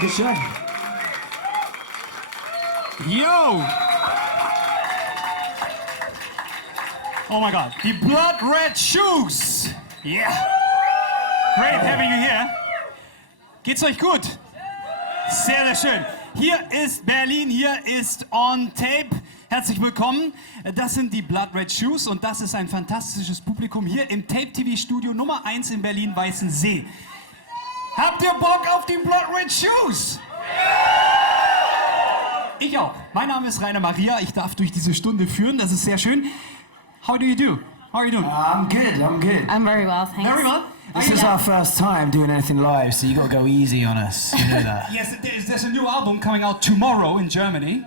Dankeschön. Yo! Oh my God, die Blood Red Shoes! Yeah! Great having you here. Geht's euch gut? Sehr, sehr schön. Hier ist Berlin, hier ist On Tape. Herzlich willkommen. Das sind die Blood Red Shoes und das ist ein fantastisches Publikum hier im TapeTV Studio Nummer 1 in Berlin-Weißensee. Habt ihr Bock auf die Blood Red Shoes? Ich auch. Mein Name ist Rainer Maria. Ich darf durch diese Stunde führen. Das ist sehr schön. How do you do? How are you doing? I'm good. I'm very well, thanks. Very well. This is our first time doing anything live, so you got to go easy on us. You know that. Yes, there's a new album coming out tomorrow in Germany.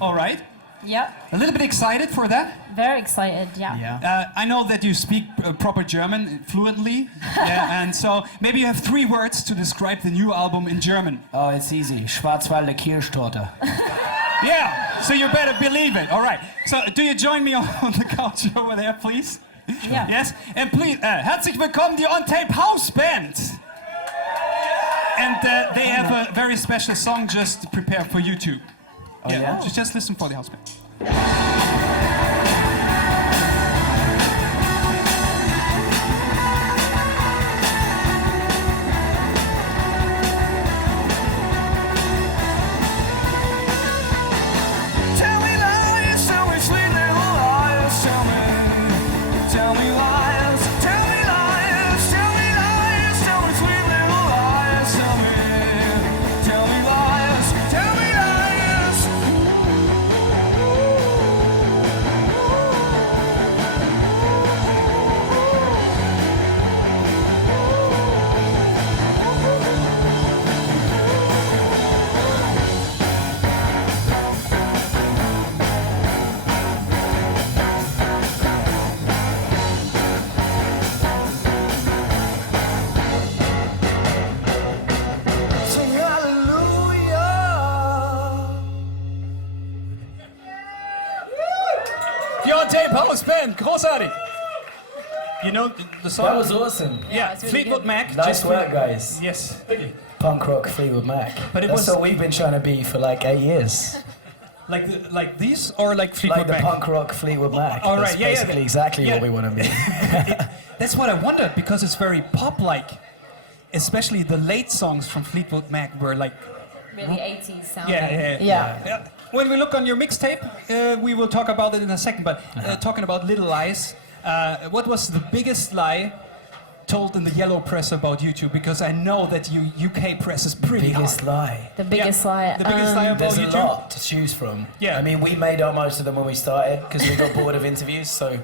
All right. Yep, A little bit excited for that. very excited, yeah. I know that you speak proper German fluently, yeah, and so maybe you have 3 words to describe the new album in German. Oh, it's easy. Schwarzwälder Kirschtorte. Yeah, so you better believe it. All right. So do you join me on the couch over there, please? Yeah. Yes. And please, herzlich willkommen, die On Tape House Band. And they have a very special song just prepared for YouTube. Oh, yeah? Just listen for the house band. Die On Tape House Band, großartig. You know the song? That was awesome. Yeah, it's really Fleetwood good. Mac. Nice just work, guys. Yes. Thank you. Punk rock Fleetwood Mac. But it That's was- what we've been trying to be for like 8 years. Like these or like Fleetwood Like the Mac? punk rock Fleetwood Mac. All That's right, yeah, yeah. basically exactly Yeah. what we want to be. That's what I wondered because it's very pop-like. Especially the late songs from Fleetwood Mac were like, Really 80s sounding. yeah. Yeah. When we look on your mixtape, we will talk about it in a second. But talking about Little Lies, what was the biggest lie told in the yellow press about YouTube? Because I know that UK press is pretty Biggest hard. lie. The biggest lie. The biggest lie about There's a YouTube. lot to choose from. Yeah. I mean, we made up most of them when we started because we got bored of interviews, so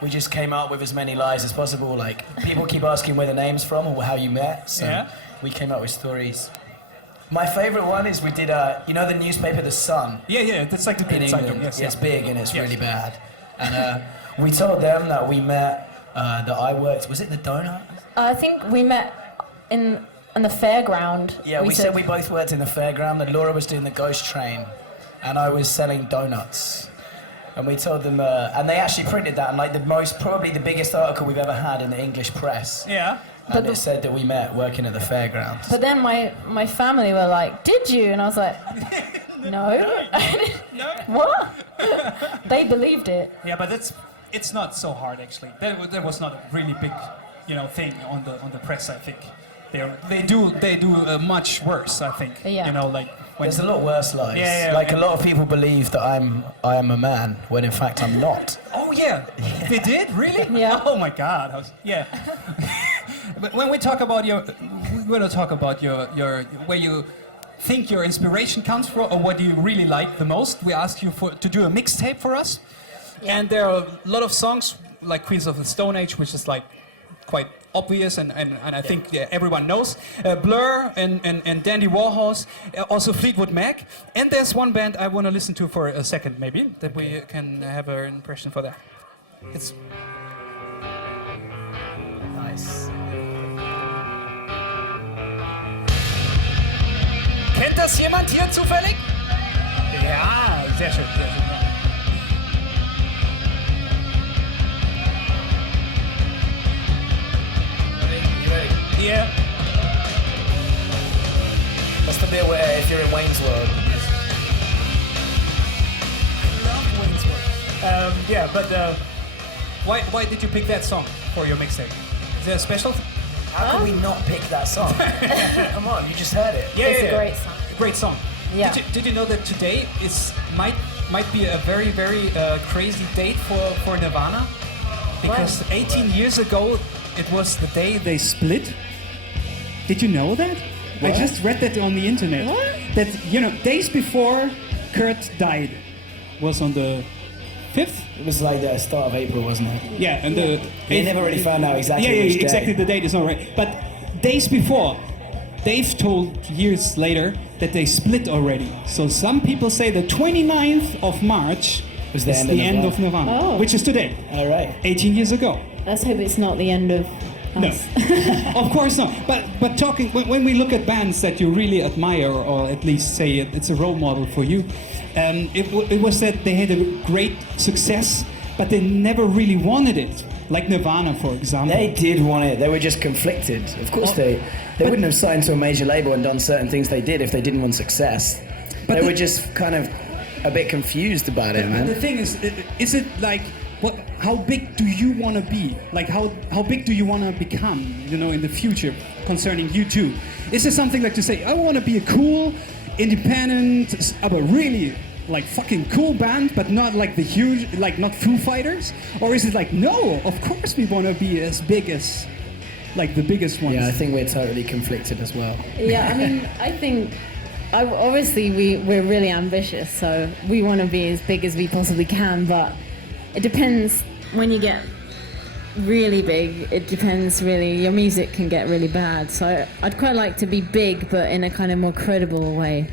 we just came up with as many lies as possible. Like, people keep asking where the name's from or how you met, so Yeah. we came up with stories. My favorite one is we did, you know the newspaper The Sun Yeah, that's like the in big England? Zeitung. Yes, It's big and it's Yes. really bad. And we told them that we met, that I worked, was it the donut? I think we met in the fairground. Yeah, we said we both worked in the fairground, and Laura was doing the ghost train, and I was selling donuts. And we told them, and they actually printed that, and like probably the biggest article we've ever had in the English press. Yeah. And it said that we met working at the fairground. But then my family were like, "Did you?" And I was like, "No." No. What? They believed it. Yeah, but it's not so hard actually. There was not a really big, thing on the press. I think they do much worse. I think. Yeah. Like when There's a lot worse lies. Yeah, like a lot of people believe that I am a man, when in fact I'm not. Oh yeah, they did really. Yeah. Oh my God. Yeah. But when we talk about we're going to talk about your where you think your inspiration comes from, or what you really like the most. We asked you to do a mixtape for us, and there are a lot of songs like Queens of the Stone Age, which is like quite obvious, and I think everyone knows. Blur and Dandy Warhols, also Fleetwood Mac, and there's one band I want to listen to for a second, maybe that we can have an impression for that. It's Nice. Kennt das jemand hier zufällig? Ja, sehr schön, sehr schön. You ready? Yeah. That's the bit during Wayne's World. Love Wayne's World. Yeah, but why did you pick that song for your mixtape? Is there a special? How could we not pick that song? Come on, you just heard it. Yeah, It's yeah, a great song. Great song. Yeah. Did you know that today might be a very crazy date for Nirvana? Because 18 years ago, it was the day they split. Did you know that? What? I just read that on the internet. What? That, days before Kurt died was on the 5th? It was like the start of April, wasn't it? Yeah, and the... They never really found out exactly which day. exactly, the date is not right. But days before, Dave told years later that they split already. So some people say the 29th of March Was the is end the of end Nirvana. of Nirvana, Oh. which is today, All right. 18 years ago. Let's hope it's not the end of No, us. of course not. But talking when we look at bands that you really admire, or at least say it's a role model for you, it was that they had a great success, but they never really wanted it. Like Nirvana, for example. They did want it. They were just conflicted. Of course, they wouldn't have signed to a major label and done certain things they did if they didn't want success. But They were just kind of a bit confused about it, And the man. thing is it like, how big do you want to be? Like, how big do you want to become, in the future concerning you two? Is it something like to say, I want to be a cool, independent, but really like fucking cool band, but not like the huge, like not Foo Fighters? Or is it like, no, of course we want to be as big as, like the biggest ones? Yeah, I think we're totally conflicted as well. Yeah, I mean, I think obviously we're really ambitious, so we want to be as big as we possibly can, but it depends when you get really big, it depends really, your music can get really bad, so I'd quite like to be big, but in a kind of more credible way.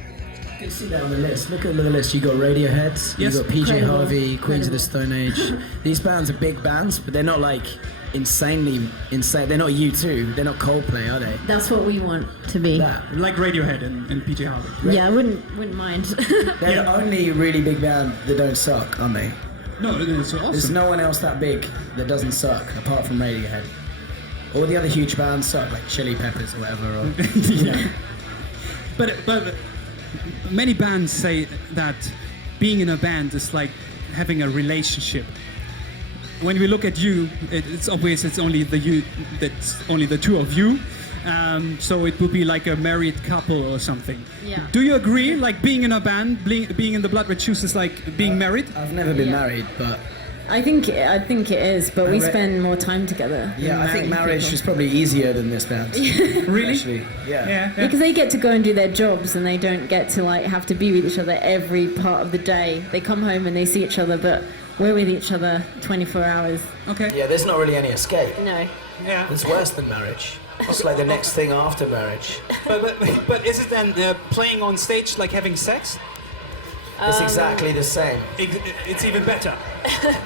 You can see that on the list. Look at the list. You got Radiohead, Yes. you got PJ Incredible. Harvey, Queens of the Incredible. Stone Age. These bands are big bands, but they're not like insanely insane. They're not U2. They're not Coldplay, are they? That's what we want to be. That. Like Radiohead and PJ Harvey. Yeah, I wouldn't mind. They're the only really big band that don't suck, aren't they? No, it's awesome. There's no one else that big that doesn't suck, apart from Radiohead. All the other huge bands suck, like Chili Peppers or whatever. Or, But many bands say that being in a band is like having a relationship. When we look at you, it's obvious it's only that's only the two of you. So it would be like a married couple or something. Yeah. Do you agree? Like being in a band, being in the Blood Red Shoes is like being married? I've never been Yeah. married, but I think it is, but we Marri- spend more time together. yeah, than I think married marriage people. is probably easier than this band. Really? Actually, yeah. Yeah. Because they get to go and do their jobs and they don't get to like have to be with each other every part of the day. They come home and they see each other, but we're with each other 24 hours. Okay. Yeah, there's not really any escape. No. Yeah. It's worse than marriage. It's like the next thing after marriage. But is it then playing on stage like having sex? It's exactly the same. It's even better.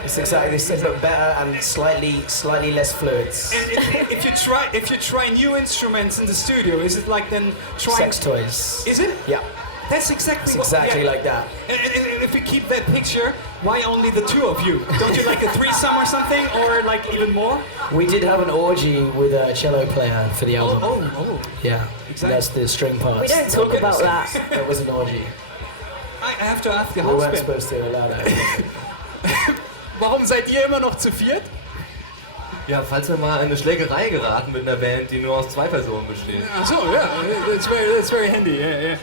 It's exactly the same, but better and slightly less fluids. If you try new instruments in the studio, is it like then trying Sex toys. Is it? Yeah, That's exactly it's exactly like that. And if you keep that picture, why only the two of you? Don't you like a threesome or something, or like even more? We did have an orgy with a cello player for the album. Oh. Yeah, Exactly. that's the string parts. We don't talk about that. That was an orgy. I have to ask the We weren't husband. supposed to allow that. Warum seid ihr immer noch zu viert? Ja, falls wir mal in eine Schlägerei geraten mit einer Band, die nur aus 2 Personen besteht. So yeah, that's very handy. Yeah.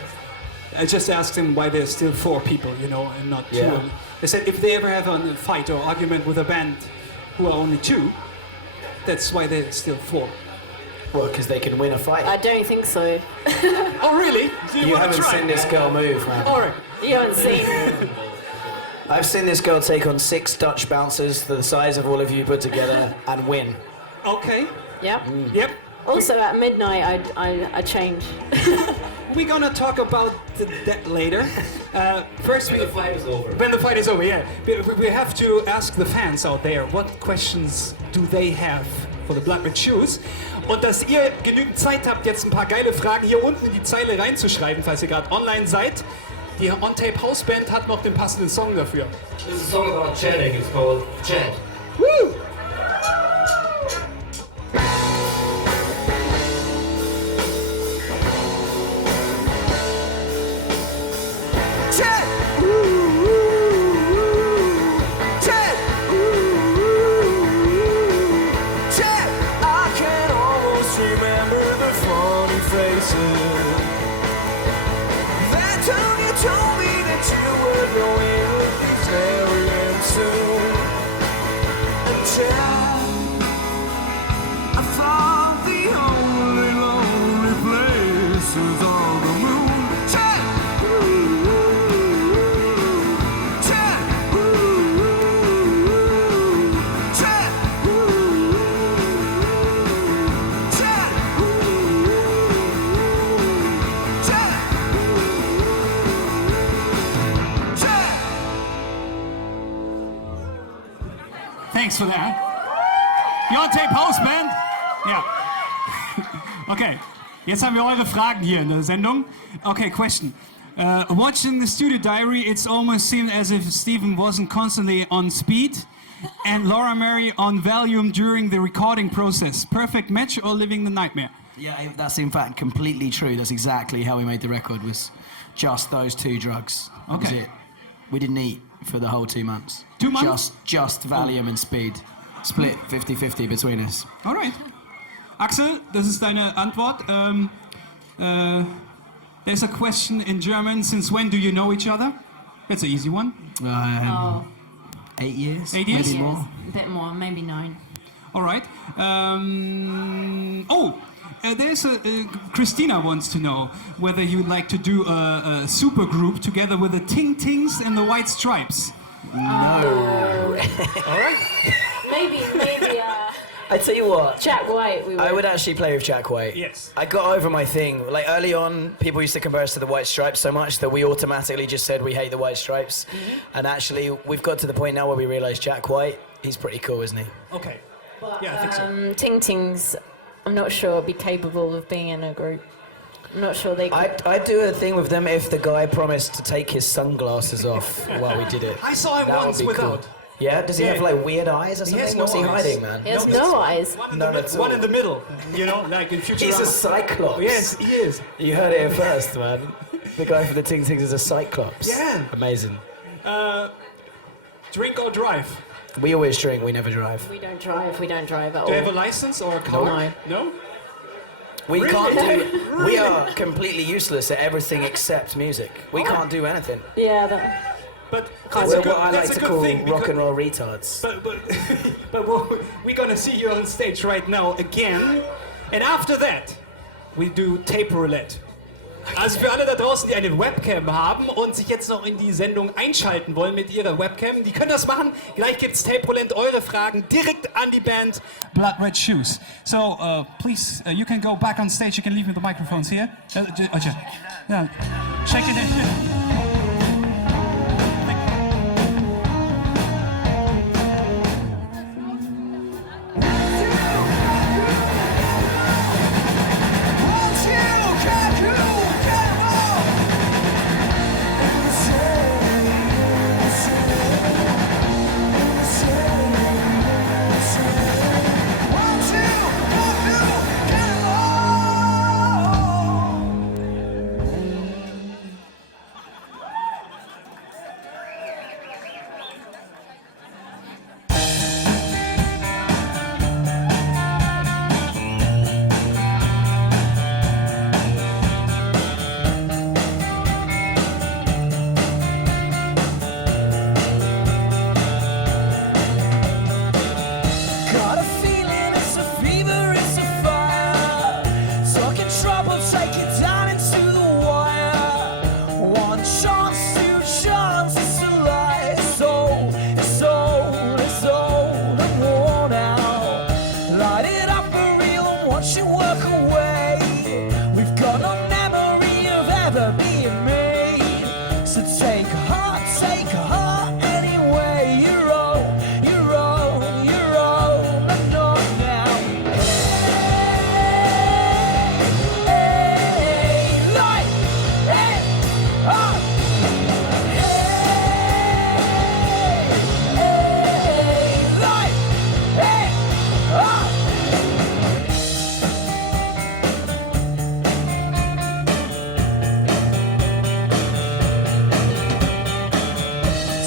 I just asked him why there's still 4 people, and not 2. Yeah. They said if they ever have a fight or argument with a band who are only 2, that's why there's still 4. Well, because they can win a fight. I don't think so. Oh really? Do You wanna haven't try? seen this girl move, man. All right. You haven't seen. I've seen this girl take on 6 Dutch bouncers the size of all of you put together and win. Okay. Yep. Yep. Also at midnight I change. We're gonna talk about that later. First, The fight is over. when the fight is over, yeah. We have to ask the fans out there, what questions do they have for the Blood Red Shoes? Und dass ihr genügend Zeit habt, jetzt ein paar geile Fragen hier unten in die Zeile reinzuschreiben, falls ihr gerade online seid. Die On-Tape Houseband hat noch den passenden Song dafür. This is a song about chanting. It's called Chant. Woo! I thought the only lonely place was on the moon. Check! Check! Check! Check! Check! Thanks for that. You on Tape House Band? Ja. Okay, jetzt haben wir eure Fragen hier in der Sendung. Okay, question. Watching the studio diary, it's almost seemed as if Stephen wasn't constantly on speed and Laura Mary on Valium during the recording process. Perfect match or living the nightmare? Yeah, that's in fact completely true. That's exactly how we made the record, was just those two drugs. That was Okay. it. We didn't eat for the whole 2 months. 2 months? Just Valium and speed. Split 50-50 between us. Alright. Axel, das ist deine Antwort. There's a question in German. Since when do you know each other? That's an easy one. 8 years? 8 years? Maybe more. A bit more, maybe 9. Alright. There's Christina wants to know whether you'd like to do a super group together with the Ting Tings and the White Stripes. Maybe, I tell you what, Jack White. I would actually play with Jack White. Yes. I got over my thing. Like early on, people used to compare us to the White Stripes so much that we automatically just said we hate the White Stripes. And actually, we've got to the point now where we realise Jack White, he's pretty cool, isn't he? Okay. Yeah, I think so. Ting Tings, I'm not sure be capable of being in a group. I'm not sure they could. I'd do a thing with them if the guy promised to take his sunglasses off while we did it. I saw him That would once be cool. without. Yeah? Does he Yeah. have like weird eyes or He something? has no What's he eyes. hiding, man? He has no eyes. None at all. One in the middle, you know, like in Futurama. He's a cyclops. Yes, he is. You heard it here first, man. The guy for the Ting Tings is a cyclops. Yeah. Amazing. Drink or drive? We always drink, we never drive. We don't drive at all. Do you have a license or a car? No. No? We Really? can't do. We are completely useless at everything except music. We can't do anything. Yeah, that, But We're that's a what good, I that's like a to good call thing. rock and because- roll retards. But we're gonna see you on stage right now again. And after that, we do tape roulette. Also für alle da draußen, die eine Webcam haben und sich jetzt noch in die Sendung einschalten wollen mit ihrer Webcam, die können das machen. Gleich gibt's Tape Roulette, eure Fragen direkt an die Band. Blood Red Shoes. So please, you can go back on stage. You can leave me the microphones here. Yeah. Check it in. Got a feeling it's a fever, it's a fire. Talking trouble, take it down into the wire. One chance, two chances to lie. It's old, and worn out. Light it up for real and watch it work away. We've got no memory of ever being made. So take heart anyway. You're old, and not now. Hey, light, hey, up. Hey, light, hey, up.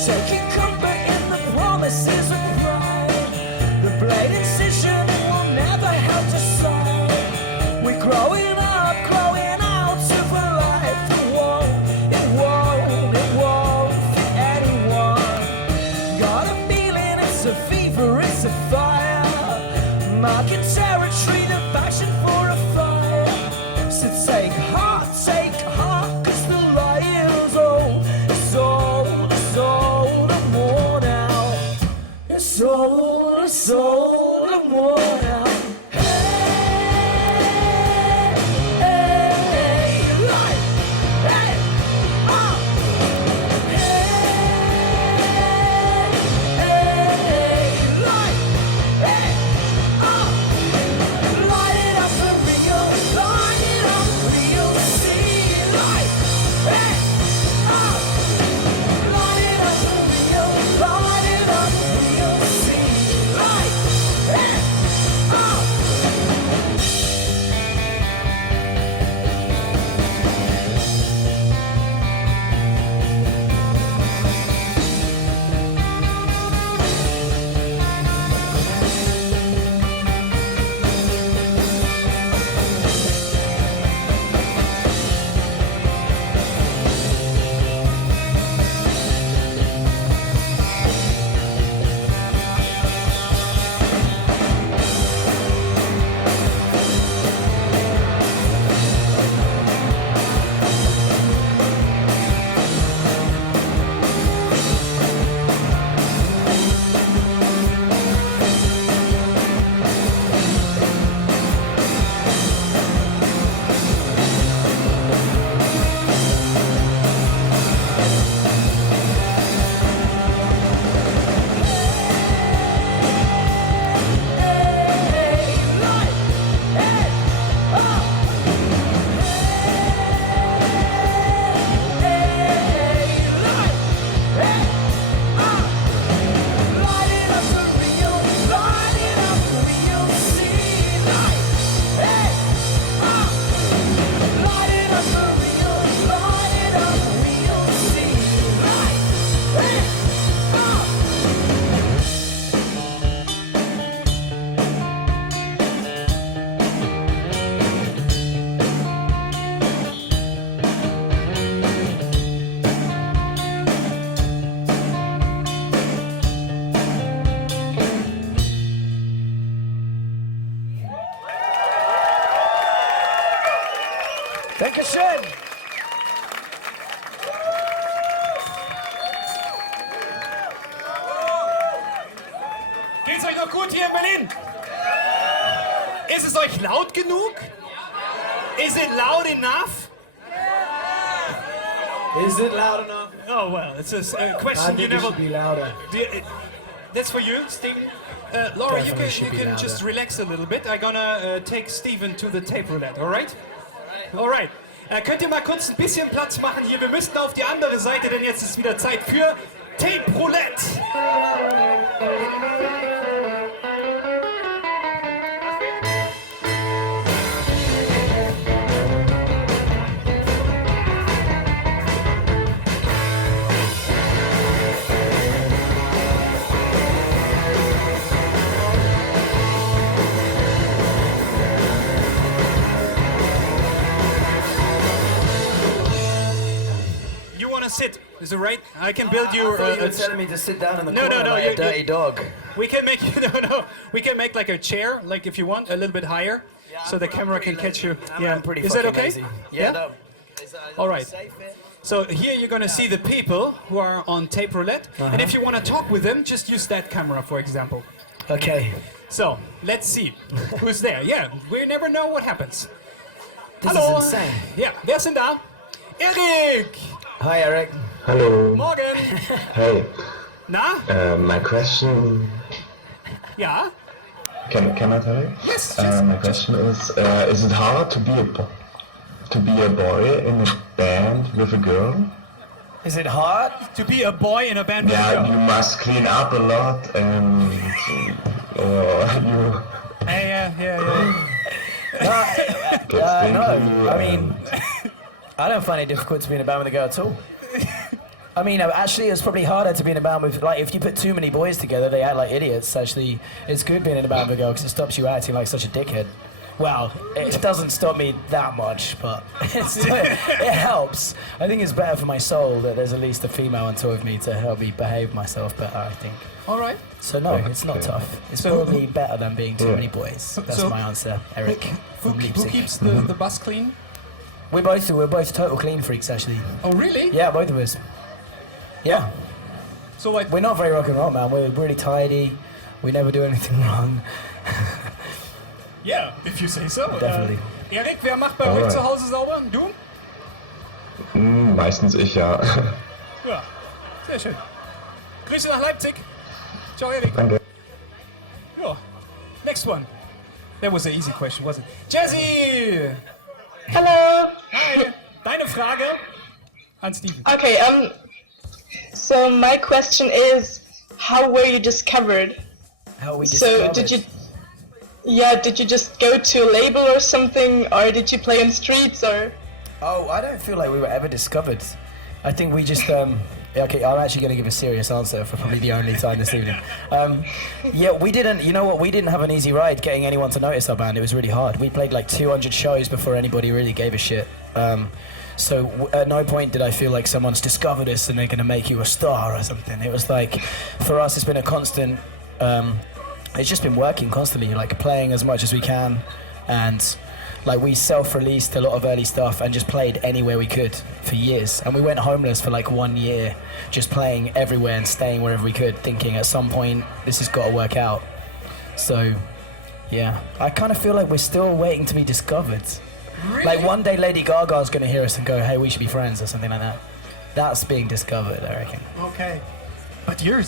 Taking comfort in the promises of pride. The blade incision will never help to sign. We're growing up, growing out of a life. It won't fit anyone. Got a feeling it's a fever, it's a marking territory, the passion for a fire. So take heart, 'cause the lion's old. It's old, it's old and worn out. It's old and worn out. Dankeschön. Geht's euch noch gut hier in Berlin? Ist es euch laut genug? Is it loud enough? Is it loud enough? Oh well, it's a I question you think it never. should be louder. That's for you, Stephen. Laura, Definitely you should be can louder. just relax a little bit. I'm gonna take Stephen to the tape roulette, alright? Alright. Könnt ihr mal kurz ein bisschen Platz machen hier? Wir müssen auf die andere Seite, denn jetzt ist wieder Zeit für Tape Roulette. Sit, is it right? I can build you. I thought you were telling me to sit down in the No, corner no, like a dirty dog. We can make we can make like a chair, like if you want, a little bit higher, so the camera can catch you. I'm pretty is that fucking okay? lazy. Yeah. No. All right. So here you're gonna see the people who are on tape roulette, and if you want to talk with them, just use that camera, for example. Okay. So let's see who's there. Yeah, we never know what happens. This Hallo. is insane. Ja, wer ist denn da? Erik. Hi, Eric. Hello. Morgen. Hey. Na? My question. Ja. Can I tell you? Yes. My question is it hard to be a boy in a band with a girl? Is it hard? To be a boy in a band with a Yeah, girl. you must clean up a lot and you Yeah. get No. stinky I mean, and- I don't find it difficult to be in a band with a girl at all. I mean, actually, it's probably harder to be in a band with, like, if you put too many boys together, they act like idiots. Actually, it's good being in a band with a girl because it stops you acting like such a dickhead. Well, it doesn't stop me that much, but it helps. I think it's better for my soul that there's at least a female on tour with me to help me behave myself better, I think. All right. So no, it's not tough. It's probably better than being too many boys. That's my answer, Eric. Who keeps the bus clean? We're both total clean freaks, actually. Oh, really? Yeah, both of us. Yeah. So like, We're not very rock and roll, man. We're really tidy. We never do anything wrong. yeah, if you say so. Definitely. Erik, wer macht bei euch zu Hause sauber? Du? Meistens ich, ja. Ja, sehr schön. Grüße nach Leipzig. Ciao, Erik. Danke. Ja. Next one. That was an easy question, wasn't it? Jessie! Hello. Hi. Deine Frage an Steven. Okay. So my question is, how were you discovered? How we So discovered. did you just go to a label or something, or did you play in streets, or? Oh, I don't feel like we were ever discovered. I think we just, okay, I'm actually going to give a serious answer for probably the only time this evening. Yeah, we didn't, you know what, we didn't have an easy ride getting anyone to notice our band. It was really hard. We played like 200 shows before anybody really gave a shit. So at no point did I feel like someone's discovered us and they're going to make you a star or something. It was like, for us, it's been a constant, it's just been working constantly, like playing as much as we can, and like we self-released a lot of early stuff and just played anywhere we could for years. And we went homeless for like 1 year, just playing everywhere and staying wherever we could, thinking at some point this has got to work out. So yeah, I kind of feel like we're still waiting to be discovered. Really? Like one day Lady Gaga's going to hear us and go, hey, we should be friends or something like that. That's being discovered, I reckon. Okay. But you're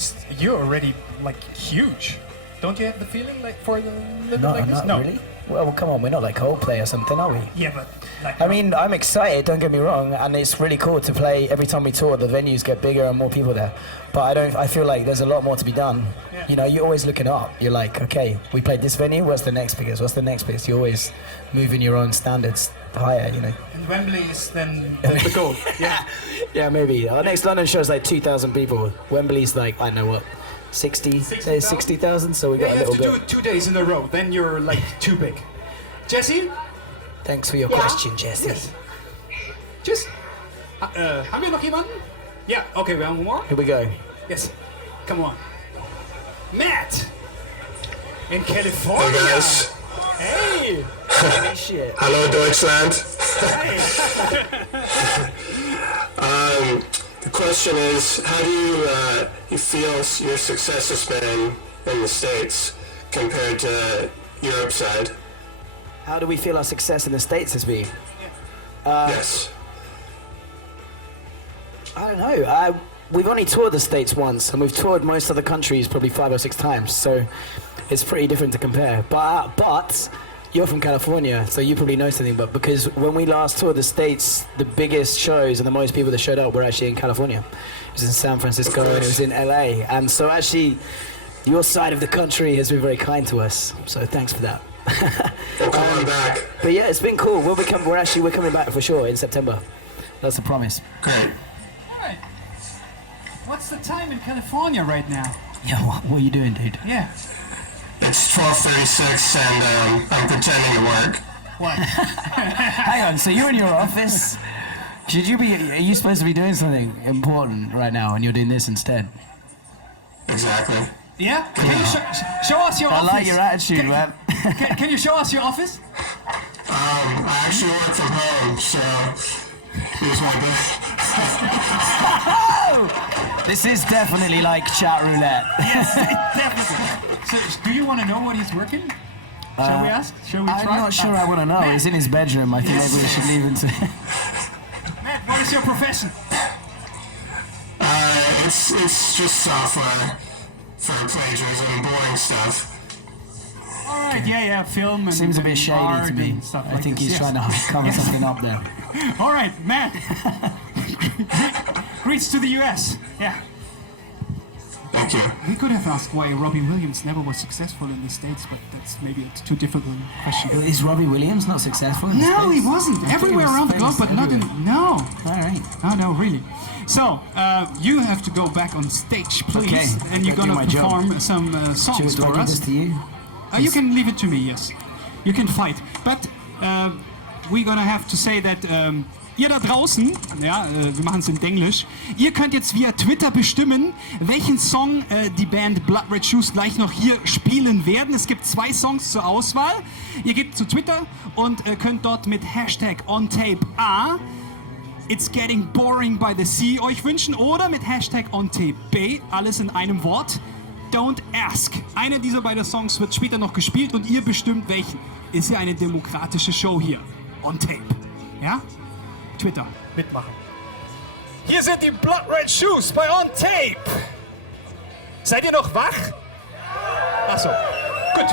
already like huge. Don't you have the feeling like for the little like this? Not No. really. Well, come on, we're not like Coldplay or something, are we? Yeah, but like. I mean, I'm excited, don't get me wrong, and it's really cool to play every time we tour. The venues get bigger and more people there. But I feel like there's a lot more to be done. Yeah. You know, you're always looking up. You're like, okay, we played this venue, what's the next biggest? What's the next biggest? You're always moving your own standards higher, you know. And Wembley is then The goal. Yeah. Yeah, maybe. Our next London show is like 2,000 people. Wembley's like, I don't know what, 60,000, so we got You a have little to do bit. it 2 days in a row, then you're like too big. Jessie? Thanks for your question, Jesse. Yes. Tschüss. Haben wir noch jemanden? Ja, okay, we have one more. Here we go. Yes. Come on. Matt! In California! Hey guys. Hey! Holy shit. Hallo Deutschland. Hey! The question is, how do you feel your success has been in the States compared to Europe side? How do we feel our success in the States has been? Yes. I don't know. We've only toured the States once, and we've toured most other countries probably 5 or 6 times, so it's pretty different to compare. But you're from California, so you probably know something, but because when we last toured the States, the biggest shows and the most people that showed up were actually in California. It was in San Francisco and it was in LA, and so actually your side of the country has been very kind to us, so thanks for that. We'll come on back. But yeah, it's been cool. We're coming back for sure in September. That's a promise. Great. Alright. What's the time in California right now? Yeah, what are you doing, dude? Yeah. It's 12:36 and I'm pretending to work. What? Hang on, so you're in your office? Are you supposed to be doing something important right now and you're doing this instead? Exactly. Yeah? Can you show us your I office? like your attitude, Can- man. Can you show us your office? I actually work from home, so here's my bed. This is definitely like chat roulette. Yes, definitely. So, do you want to know what he's working? Shall we ask? Shall we try? I'm not sure I want to know. Matt. He's in his bedroom. I think maybe we should leave him to... Matt, what is your profession? It's just software for plagiarism, boring stuff. All right, yeah, film and Seems a bit and shady art to me. and stuff I like think this, he's yes. trying to cover something up there. All right, Matt. Greets to the US. Yeah. Thank you. We could have asked why Robbie Williams never was successful in the States, but that's maybe a too difficult question. Is Robbie Williams not successful in the No, he States? wasn't. I thought he Everywhere was around the globe, famous but not in... everywhere. No. All right. Oh, no, really. So, you have to go back on stage, please, Okay, and you're I'll do gonna my job. perform some Do songs I for give us. this to you? You can leave it to me, yes. You can fight. but we're gonna have to say that ihr da draußen, ja, wir machen es in Englisch, ihr könnt jetzt via Twitter bestimmen, welchen Song die Band Blood Red Shoes gleich noch hier spielen werden. Es gibt 2 Songs zur Auswahl. Ihr geht zu Twitter und könnt dort mit Hashtag OnTapeA It's Getting Boring by the Sea euch wünschen oder mit Hashtag OnTapeB, alles in einem Wort, Don't Ask. Einer dieser beiden Songs wird später noch gespielt und ihr bestimmt welchen. Ist ja eine demokratische Show hier. On Tape. Ja? Twitter. Mitmachen. Hier sind die Blood Red Shoes bei On Tape. Seid ihr noch wach? Achso. Gut.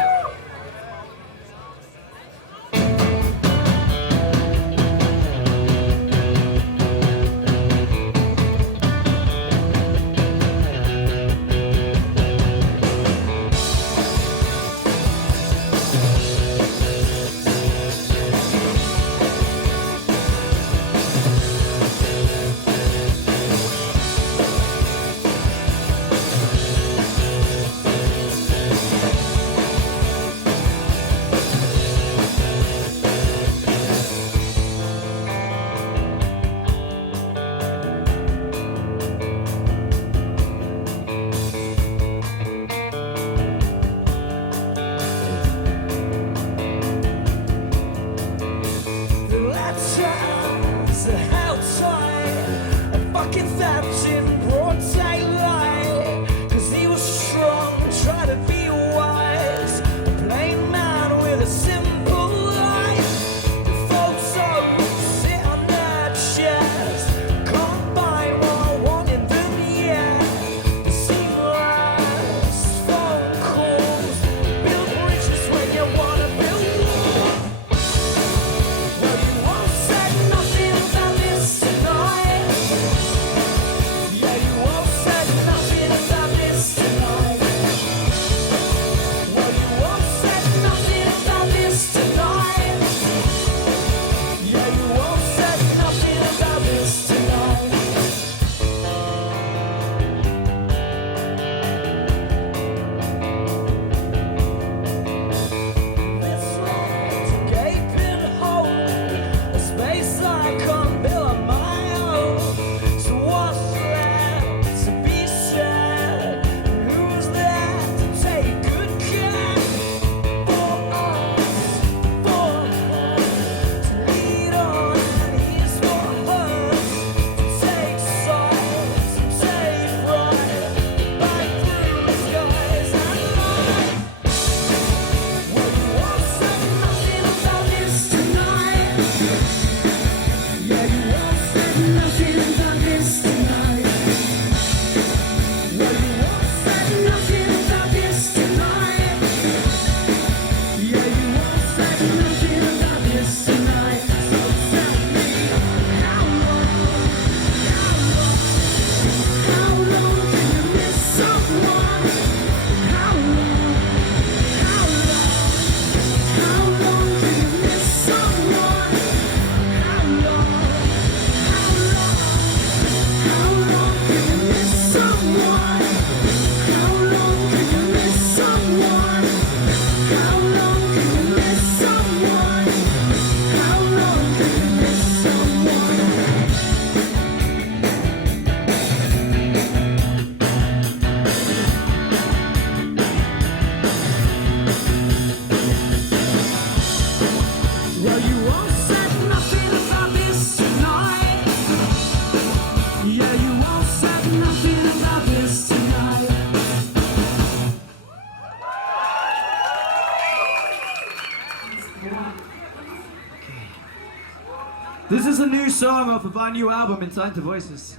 This is a new song off of our new album, Inside the Voices.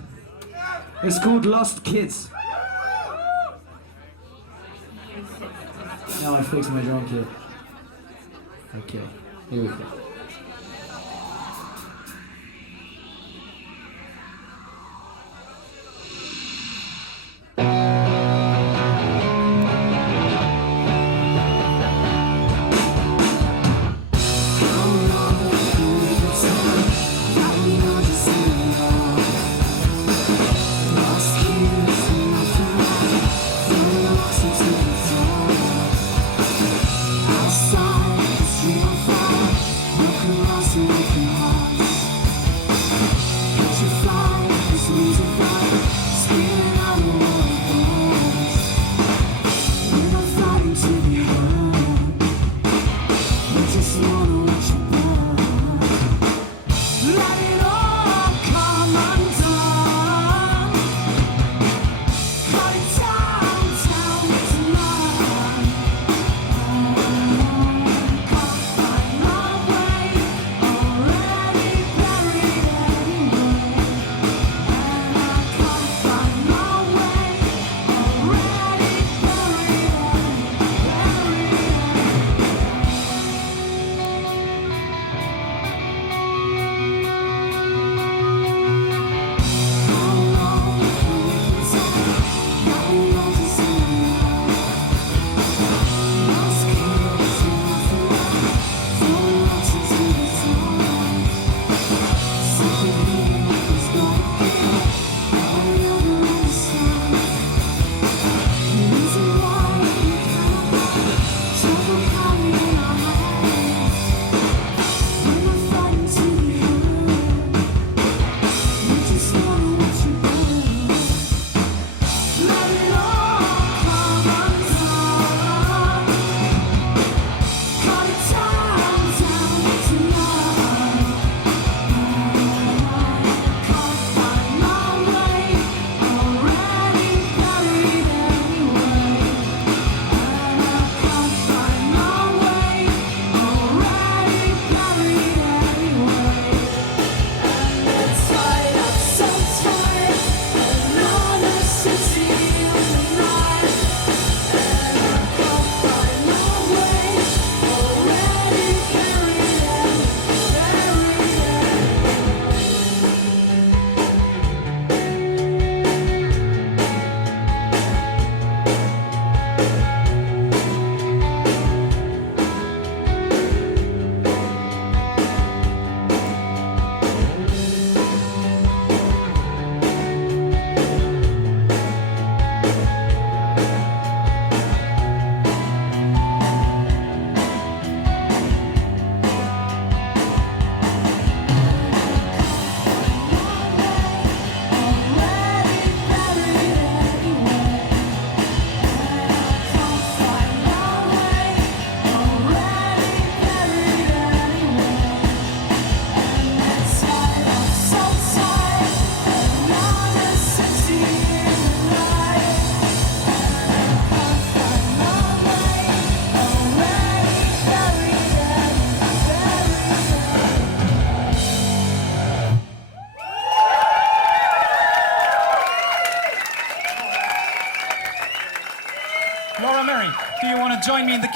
It's called Lost Kids. Now I fixed my drum kit. Okay, here we go. Outside, it's real far.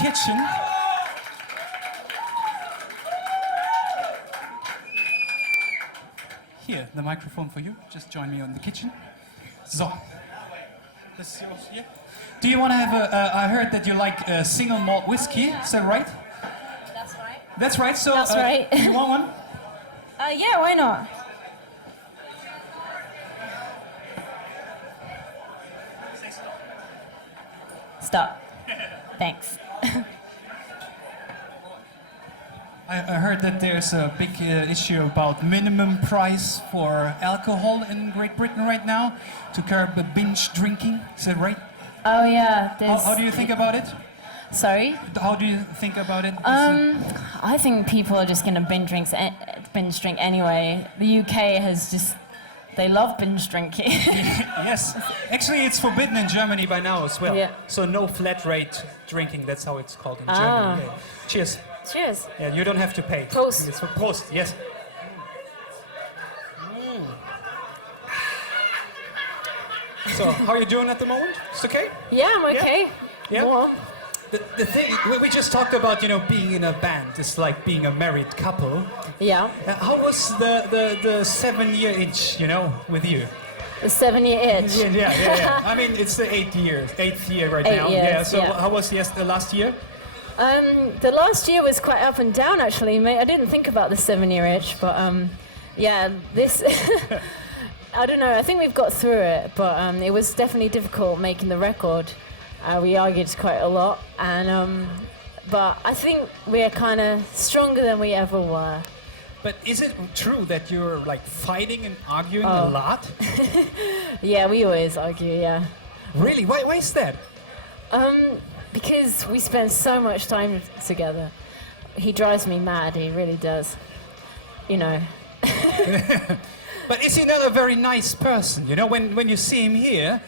kitchen. Here, the microphone for you. Just join me on the kitchen. So, this is yours here. Do you want to have I heard that you like single malt whiskey. Is that right? That's right. That's right. So, That's right. You want one? Yeah, why not? Stop. Thanks. I heard that there's a big issue about minimum price for alcohol in Great Britain right now to curb binge drinking. Is that right? Oh yeah. How do you think about it? Sorry. How do you think about it? I think people are just gonna binge drink anyway. The UK has just. They love binge drinking. Yes. Actually, it's forbidden in Germany by now as well. Yeah. So no flat rate drinking, that's how it's called in Germany. Yeah. Cheers. Cheers. Yeah, you don't have to pay. Prost. It's for Prost, yes. So, how are you doing at the moment? It's okay? Yeah, I'm okay. Yeah. More. The thing, we just talked about, being in a band. It's like being a married couple. Yeah. How was the 7-year itch, with you? The 7-year itch. Yeah. I mean, it's the 8th year right now. Years, yeah. So yeah. how was the last year? The last year was quite up and down actually, mate. I didn't think about the 7-year itch, but yeah, this. I don't know. I think we've got through it, but it was definitely difficult making the record. We argued quite a lot, and but I think we're kind of stronger than we ever were. But is it true that you're like fighting and arguing a lot? Yeah, we always argue. Yeah. Really? Why is that? Because we spend so much time together. He drives me mad. He really does. But is he not a very nice person? When you see him here.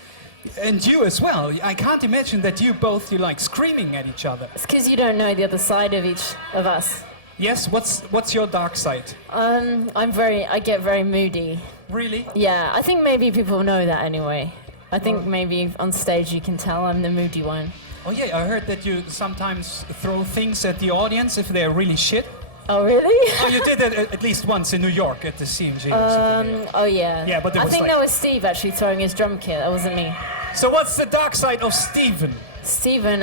And you as well. I can't imagine that you like screaming at each other. It's because you don't know the other side of each of us. Yes. What's your dark side? I get very moody. Really? Yeah. I think maybe people know that anyway. I think maybe on stage you can tell I'm the moody one. Oh yeah, I heard that you sometimes throw things at the audience if they're really shit. Oh really? Oh, you did that at least once in New York at the CMG. Oh yeah. Yeah, but I think that was Steve actually throwing his drum kit. That wasn't me. So what's the dark side of Steven? Steven,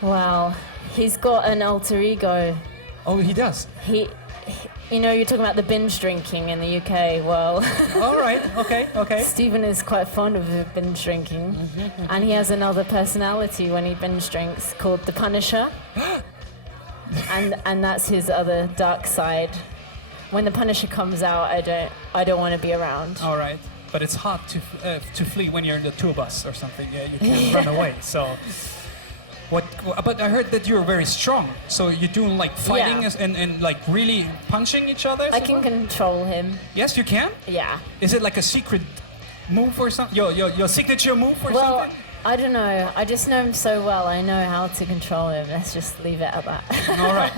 well, he's got an alter ego. Oh, he does? You're talking about the binge drinking in the UK. Well, all right, okay. Stephen is quite fond of binge drinking, and he has another personality when he binge drinks called the Punisher, and that's his other dark side. When the Punisher comes out, I don't want to be around. All right, but it's hard to flee when you're in the tour bus or something. Yeah, you can't run away. So. But I heard that you're very strong, so you're doing like fighting and like really punching each other? I can control him. Yes, you can? Yeah. Is it like a secret move or something? Your signature move or something? Well, I don't know. I just know him so well. I know how to control him. Let's just leave it at that. All right.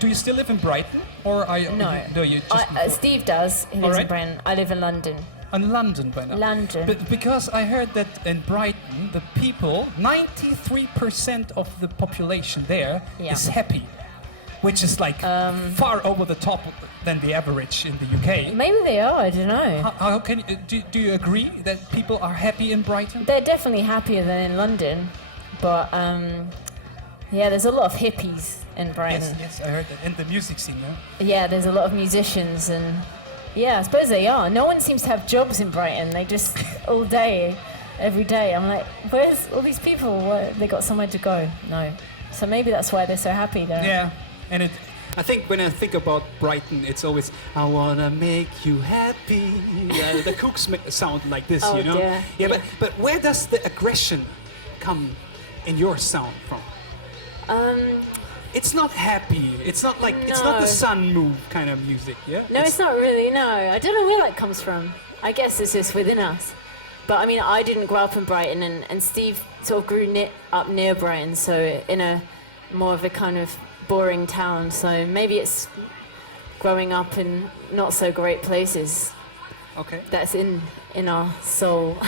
Do you still live in Brighton? Or are you... No. You just Steve does. He lives in Brighton. I live in London. In London by now. London. But because I heard that in Brighton, the people, 93% of the population there is happy, which is like far over the top than the average in the UK. Maybe they are. I don't know. How can do you agree that people are happy in Brighton? They're definitely happier than in London, but yeah, there's a lot of hippies in Brighton. Yes, I heard that. And the music scene, yeah? Yeah, there's a lot of musicians and. Yeah, I suppose they are. No one seems to have jobs in Brighton. They just all day, every day. I'm like, where's all these people? What, they got somewhere to go? No. So maybe that's why they're so happy there. Yeah, and I think when I think about Brighton, it's always I wanna make you happy. The Cooks sound like this, you know. Dear. Yeah, but where does the aggression come in your sound from? It's not happy. It's not like it's not the sun move kind of music, yeah? No, it's not really. No, I don't know where that comes from. I guess it's just within us. But I mean, I didn't grow up in Brighton, and Steve sort of grew up near Brighton, so in a more of a kind of boring town. So maybe it's growing up in not so great places. Okay. That's in our soul.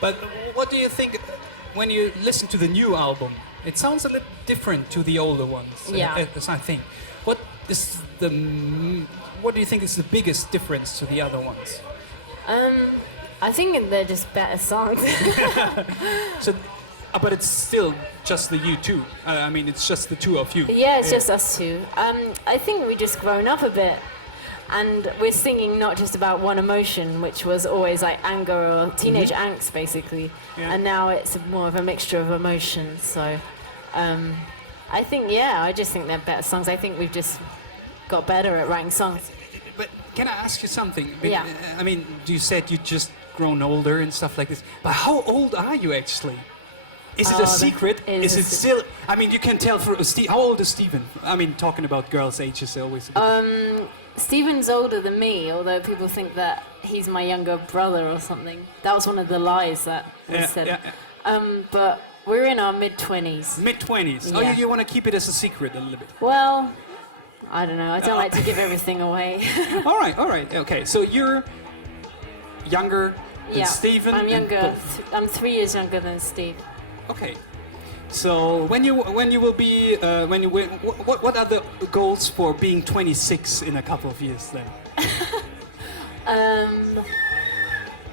But what do you think when you listen to the new album, it sounds a little different to the older ones. Yeah. I think. What do you think is the biggest difference to the other ones? I think they're just better songs. So, but it's still just the you two. I mean, it's just the two of you. Yeah, it's just us two. I think we just grown up a bit, and we're singing not just about one emotion, which was always like anger or teenage angst, basically. Yeah. And now it's more of a mixture of emotions. So, I think, I just think they're better songs. I think we've just got better at writing songs. But can I ask you something? Yeah. I mean, you said you just grown older and stuff like this. But how old are you actually? Is it a secret? Is it still? I mean, you can tell for Steve. How old is Steven? I mean, talking about girls' ages always. Steven's older than me, although people think that he's my younger brother or something. That was one of the lies that was said. Yeah. But we're in our mid-20s. Mid-20s. Yeah. Oh, you want to keep it as a secret a little bit. Well, I don't know. I don't like to give everything away. All right. Okay, so you're younger than Steven. I'm younger. I'm 3 years younger than Steve. Okay. So when you will be what are the goals for being 26 in a couple of years then?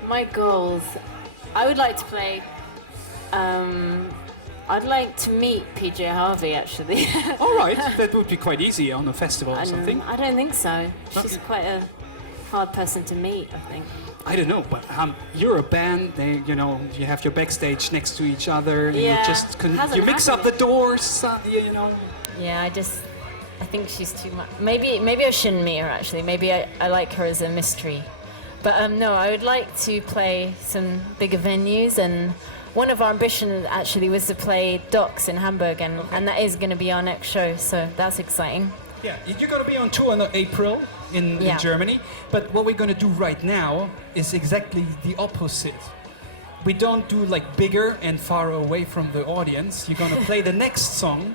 My goals. I would like to play. I'd like to meet PJ Harvey actually. All right, that would be quite easy on a festival or something. I don't think so. She's quite a hard person to meet, I think. I don't know, but you're a band. You have your backstage next to each other. And Yeah, you just hasn't you mix up the happened doors. Yeah, I think she's too much. Maybe I shouldn't meet her actually. Maybe I like her as a mystery. But no, I would like to play some bigger venues, and one of our ambitions actually was to play Docks in Hamburg, and that is going to be our next show, so that's exciting. Yeah, you're going to be on tour in April in Germany, but what we're going to do right now is exactly the opposite. We don't do like bigger and far away from the audience. You're going to play the next song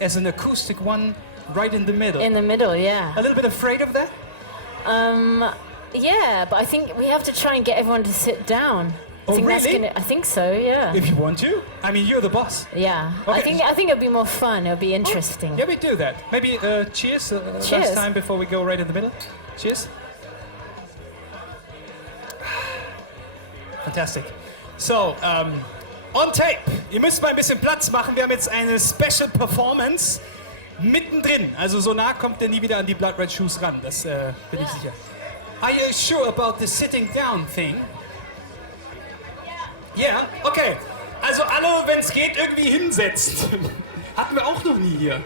as an acoustic one right in the middle. In the middle, yeah. A little bit afraid of that? Yeah, but I think we have to try and get everyone to sit down. Oh, really? I think so, yeah. If you want to. I mean, you're the boss. Yeah. Okay. I think it'll be more fun. It'll be interesting. Yeah, we do that. Maybe cheers. Cheers. Last time before we go right in the middle. Cheers. Fantastic. So, on tape. Ihr müsst mal ein bisschen Platz machen. Wir haben jetzt eine Special Performance mittendrin. Also so nah kommt ihr nie wieder an die Blood Red Shoes ran. Das bin ich sicher. Are you sure about the sitting down thing? Ja, okay. Also alle, wenn es geht, irgendwie hinsetzen. Hatten wir auch noch nie hier.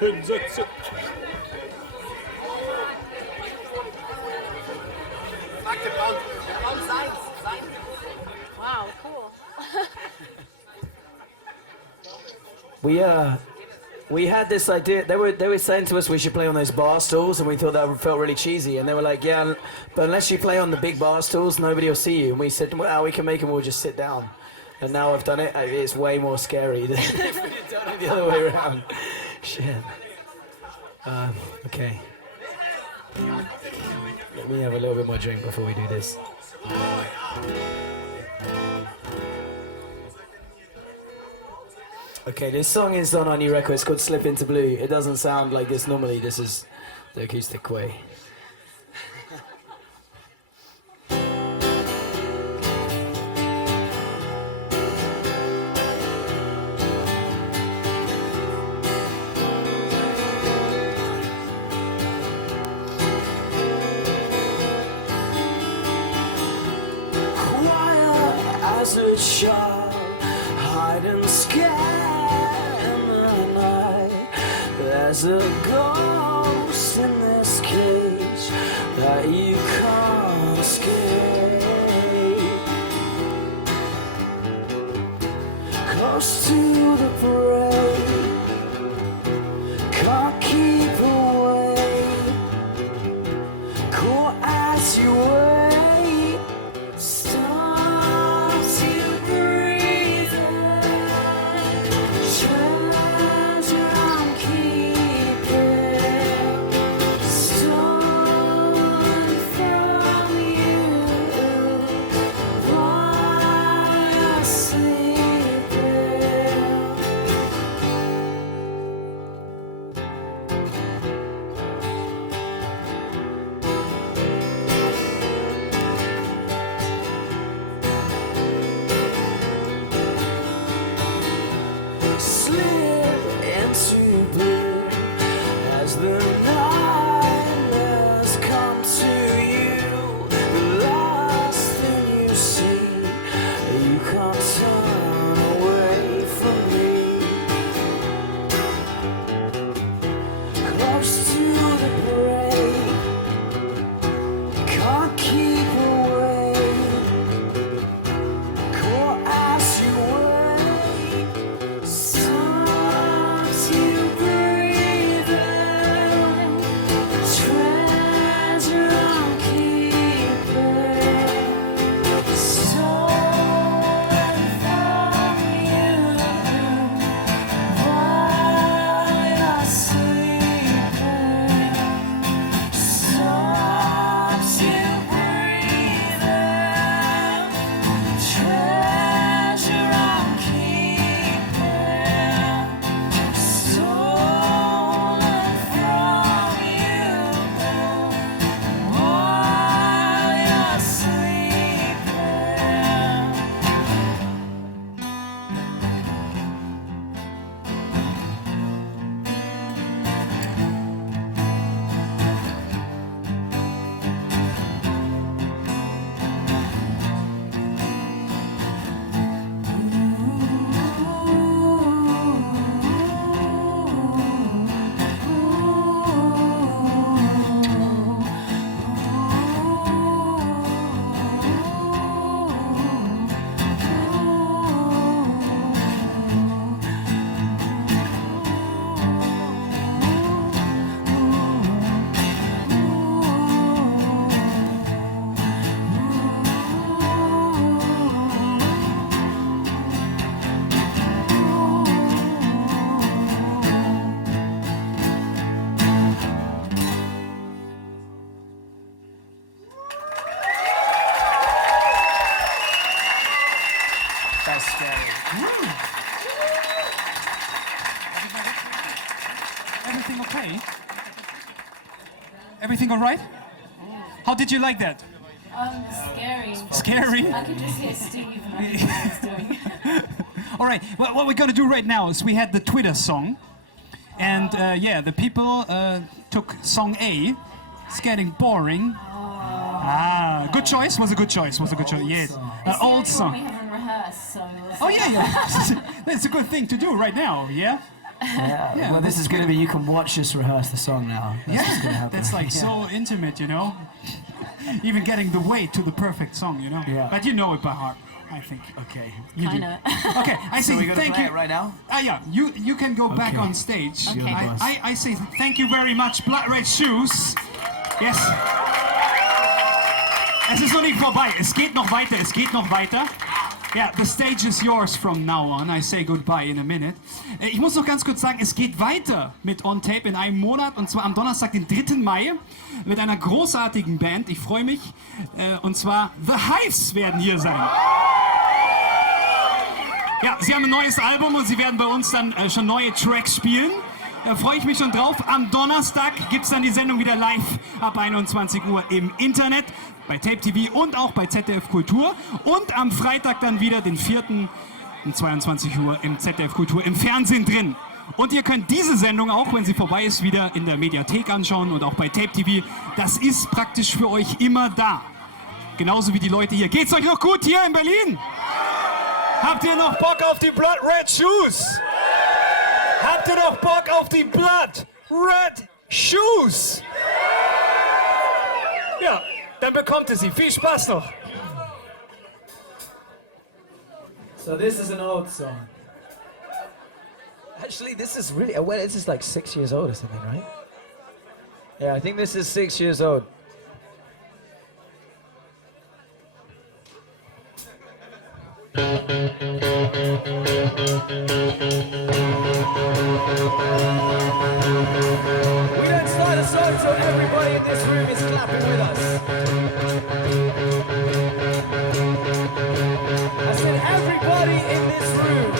Hinsetzen. Wow, cool. We had this idea. They were saying to us we should play on those bar stools, and we thought that felt really cheesy. And they were like, "Yeah, but unless you play on the big bar stools, nobody will see you." And we said, "Well, we can make them all just sit down." And now I've done it. It's way more scary than if we'd done it the other way around. Shit. Okay. Let me have a little bit more drink before we do this. Okay, this song is on our new record. It's called Slip Into Blue. It doesn't sound like this normally. This is the acoustic way. Quiet as a child, hide and scared. There's a ghost in this cage that you can't escape. Close to the prey, can't keep away. Caught as you wait, start to breathe in. Treasure I'm keeping, stolen from you. was scary. Everything okay? Everything all right? How did you like that? Scary. Scary? I could just hear Steve and I didn't know what he was doing. All right, well, what we're going to do right now is we had the Twitter song. And yeah, the people took song A. It's getting boring. Good choice. Was a good choice. Was a good choice. Yes. Old song. We haven't rehearsed, so. Oh yeah. That's a good thing to do right now. Yeah. Yeah. Well, this is going to be. You can watch us rehearse the song now. That's what's gonna happen. That's like so intimate, you know. Even getting the way to the perfect song, you know. Yeah. But you know it by heart, I think. Okay. You do. Kinda. Okay. I So say we're gonna thank play you. it right now. Yeah. You can go back Okay. on stage. Okay. I say thank you very much, Blood Red Shoes. Yes. Es ist noch nicht vorbei. Es geht noch weiter. Es geht noch weiter. Yeah, the stage is yours from now on. I say goodbye in a minute. Ich muss noch ganz kurz sagen, es geht weiter mit On Tape in einem Monat. Und zwar am Donnerstag, den 3. Mai. Mit einer großartigen Band. Ich freue mich. Und zwar The Hives werden hier sein. Ja, sie haben ein neues Album und sie werden bei uns dann schon neue Tracks spielen. Da freue ich mich schon drauf. Am Donnerstag gibt es dann die Sendung wieder live ab 21 Uhr im Internet, bei TapeTV und auch bei ZDF Kultur. Und am Freitag dann wieder, den 4. um 22 Uhr im ZDF Kultur im Fernsehen drin. Und ihr könnt diese Sendung auch, wenn sie vorbei ist, wieder in der Mediathek anschauen und auch bei TapeTV. Das ist praktisch für euch immer da. Genauso wie die Leute hier. Geht's euch noch gut hier in Berlin? Habt ihr noch Bock auf die Blood Red Shoes? Habt ihr noch Bock auf die Blood Red Shoes? Ja, dann bekommt ihr sie. Viel Spaß noch. So this is an old song. Actually, this is really, well, this is like 6 years old or something, right? Yeah, I think this is 6 years old. We don't start a song till everybody in this room is clapping with us. I said everybody in this room.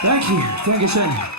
Thank you. Dankeschön.